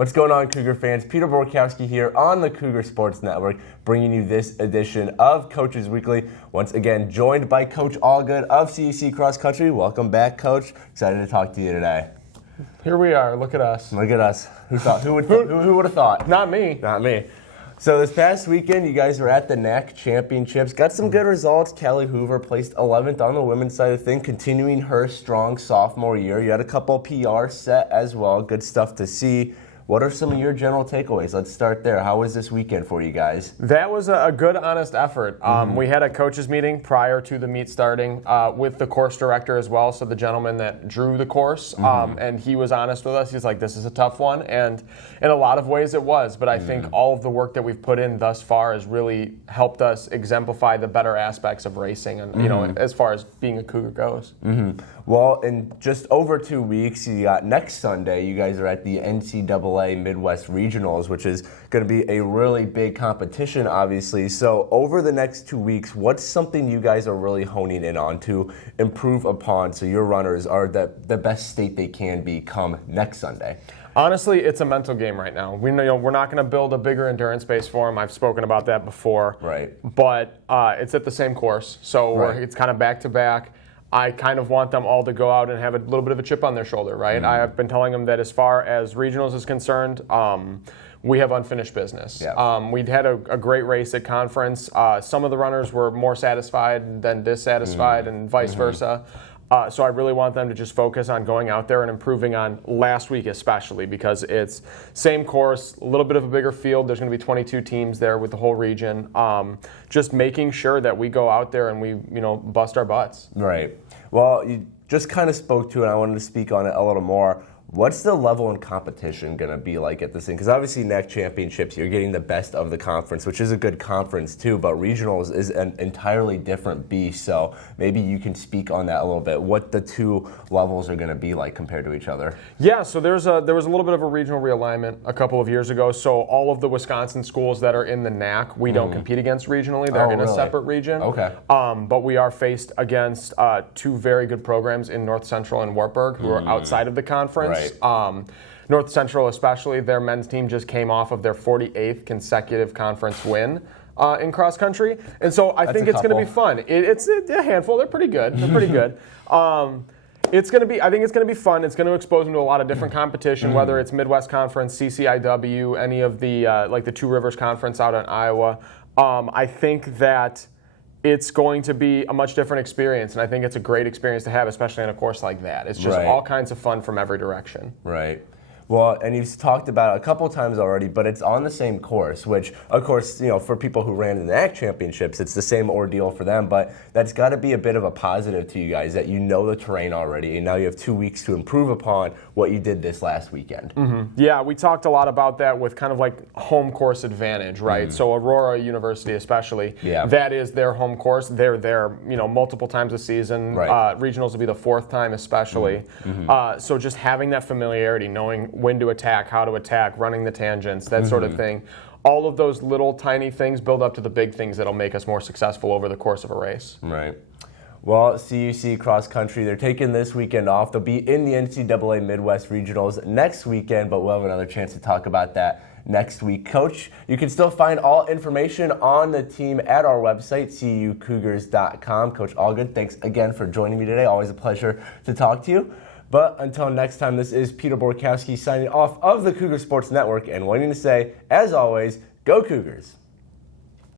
What's going on, Cougar fans? Peter Borkowski here on the Cougar Sports Network, bringing you this edition of Coaches Weekly. Once again, joined by Coach Allgood of CUC Cross Country. Welcome back, Coach. Excited to talk to you today. Here we are. Look at us. Look at us. Who would have thought? Not me. Not me. So this past weekend, you guys were at the NACC Championships. Got some good results. Kelly Hoover placed 11th on the women's side of things, continuing her strong sophomore year. You had a couple PRs set as well. Good stuff to see. What are some of your general takeaways? Let's start there. How was this weekend for you guys? That was a good, honest effort. We had a coaches meeting prior to the meet starting with the course director as well, so the gentleman that drew the course, and he was honest with us. He's like, this is a tough one, and in a lot of ways it was, but I think all of the work that we've put in thus far has really helped us exemplify the better aspects of racing, and you know, as far as being a Cougar goes. Well, in just over 2 weeks, you got next Sunday, you guys are at the NCAA Midwest Regionals, which is going to be a really big competition, obviously. So over the next 2 weeks, what's something you guys are really honing in on to improve upon so your runners are the best state they can be come next Sunday? Honestly, it's a mental game right now. We know we're not going to build a bigger endurance base for them. I've spoken about that before. Right. But it's at the same course, so it's kind of back to back. I kind of want them all to go out and have a little bit of a chip on their shoulder, right? I have been telling them that as far as regionals is concerned, we have unfinished business. We'd had a great race at conference. Some of the runners were more satisfied than dissatisfied and vice versa. So I really want them to just focus on going out there and improving on last week especially, because it's same course, a little bit of a bigger field. There's going to be 22 teams there with the whole region. Just making sure that we go out there and we, bust our butts. Right. Well, you just kind of spoke to it, and I wanted to speak on it a little more. What's the level and competition going to be like at this thing? Because obviously NACC Championships, you're getting the best of the conference, which is a good conference too, but regionals is an entirely different beast. So maybe you can speak on that a little bit, what the two levels are going to be like compared to each other. Yeah, so there was a little bit of a regional realignment a couple of years ago. So all of the Wisconsin schools that are in the NACC, we don't compete against regionally. They're in a separate region. Okay. But we are faced against two very good programs in North Central and Wartburg who are outside of the conference. Right. North Central especially, their men's team just came off of their 48th consecutive conference win in cross country. And so I think it's going to be fun. It's a handful. They're pretty good. They're pretty good. I think it's going to be fun. It's going to expose them to a lot of different competition, whether it's Midwest Conference, CCIW, any of the like the Two Rivers Conference out in Iowa. I think that it's going to be a much different experience, and I think it's a great experience to have, especially on a course like that. It's just all kinds of fun from every direction. Right. Well, and you've talked about it a couple times already, but it's on the same course, which, of course, for people who ran the NACC Championships, it's the same ordeal for them, but that's got to be a bit of a positive to you guys that you know the terrain already, and now you have 2 weeks to improve upon what you did this last weekend. Yeah, we talked a lot about that with kind of like home course advantage, right? So Aurora University especially, that is their home course. They're there, multiple times a season. Regionals will be the fourth time especially. So just having that familiarity, knowing when to attack, how to attack, running the tangents, that sort of thing. All of those little tiny things build up to the big things that'll make us more successful over the course of a race. Right. Well, CUC Cross Country, they're taking this weekend off. They'll be in the NCAA Midwest Regionals next weekend, but we'll have another chance to talk about that next week. Coach, you can still find all information on the team at our website, cucougars.com. Coach Allgood, thanks again for joining me today. Always a pleasure to talk to you. But until next time, this is Peter Borkowski signing off of the Cougar Sports Network and wanting to say, as always, go Cougars.